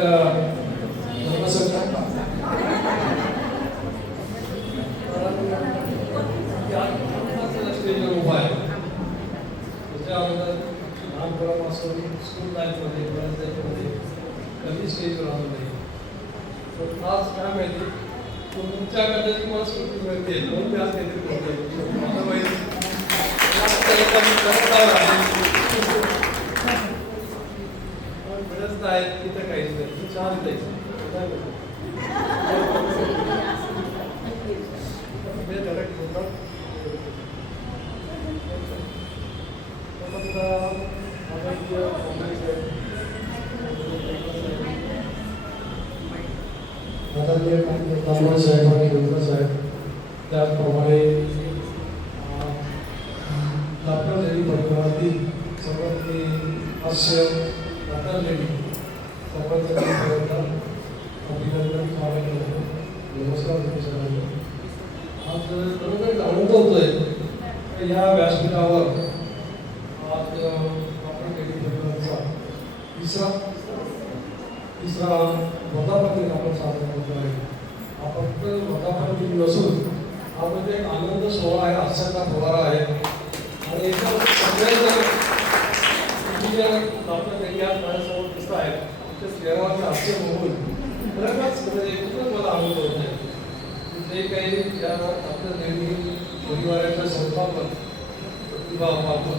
आपल्या धर्मसंघ स्टेजवर उभा आहे. त्याच्याबद्दल लहानपणापासून स्कूल लाईफमध्ये कॉलेज लाईफमध्ये कधी स्टेजवर आलो नाही. पण आज काय माहिती तुमच्या कदाचित मला स्फूर्ती मिळते म्हणून मी आज काहीतरी बोलतोय. माझं माहिती मिळत नाही तिथं काहीच नाही. छान द्यायचं आता जे तांबड साहेब आणि गुप्ता साहेब त्याचप्रमाणे डॉक्टर लेडी परिवारातील सर्वांनी हास्य डॉक्टर लेडी सर्वांचं अभिनंदन करायला होतं. नमस्कार सगळ्यांना. आज खरोखर आनंद होतोय या व्यासपीठावर आज डॉक्टर लेडी परिवाराचा तिसरा वर्धापन दिन आपण साजरा करतो आहे. हा फक्त वर्धापन दिन नसून हा म्हणजे एक आनंद सोहळा आहे, हास्याचा फवारा आहे. आणि याच्यामध्ये सगळ्यांना डॉक्टर लेडी आज माझ्यासमोर दिसत आहेत. आमच्या चेहऱ्यावरचं हास्य बघून खरंच म्हणजे खूपच मला आनंद होत आहे. जे काही या डॉक्टर लेडी परिवाराच्या संस्थापक प्रतिभा पाहतो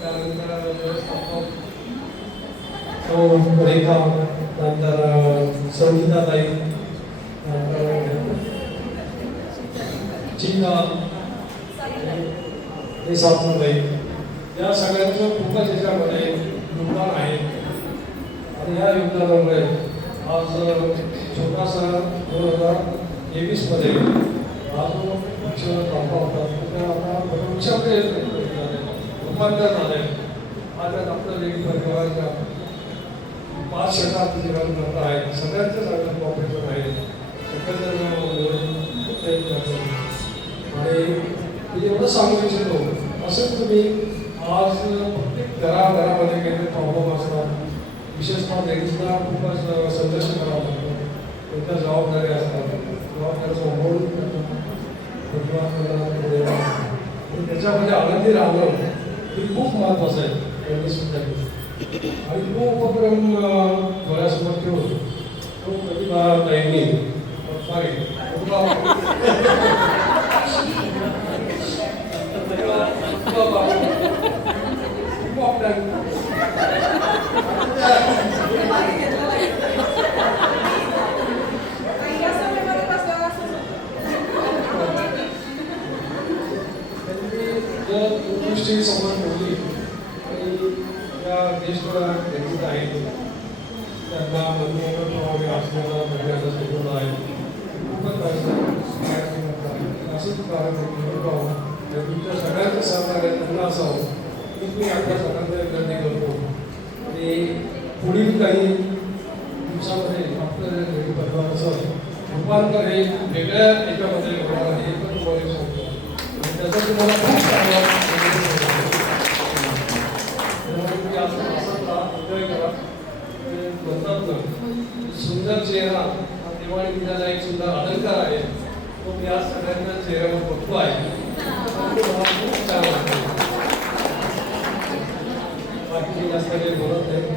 त्यानंतर व्यवस्थापक रेखा नंतर संगीताताई चिन्हा हे साथूबाई या सगळ्यांचं खूपच याच्यामध्ये योगदान आहे. आणि या योगदानामुळे आज छोटासा 2023 मध्ये हा जो पक्ष तापा होता त्या आता पक्षाकडे रूपांतर झाले. आज डॉक्टर लेडी परिवाराच्या 5 शतकात जीवन करत आहेत. सगळ्यांचं सगळ्यांचं ऑपरेशन आहे. आणि एवढं सांगू इच्छितो असं तुम्ही आज प्रत्येक घराघरामध्ये गेले प्रॉब्लेम असतात. विशेषतः लेडीजला खूपच संघर्ष करावा लागतो. त्यांच्या जबाबदारी असतात. जबाबदारीचा अमोल त्याच्यामध्ये आनंदी राहणं हे खूप महत्त्वाचं आहे. त्यांनी सुद्धा आणि तो उपक्रम डोळ्यासमोर ठेवून तो प्रतिभा ताईंनी दृष्टी समोर ठेवली आणि त्या ज्येष्ठ व्यक्ती आहेत त्यांना मनमोहन प्रभावी असलेला प्रक्रियाचा शिकवला आहे. खूपच असंच कार्यक्रम तुमच्या सगळ्यांचं सहकार्य त्यांना असावं की मी आपल्या सगळ्यांचा विनंती करतो. आणि पुढील काही दिवसामध्ये आपलं लेडी परिवाराचं रूपांतर हे वेगळ्या याच्यामध्ये होणार आहे. हे पण तुम्हाला सांगतो आणि त्याचा तुम्हाला खूप सुंदर चेहरा हा दिवाळी दिनाचा एक सुंदर अलंकार आहे. तो मी आज सगळ्यांच्या चेहऱ्यावर बघतो आहे. खूप छान वाटतं. बाकी जास्त काही बोलत नाही.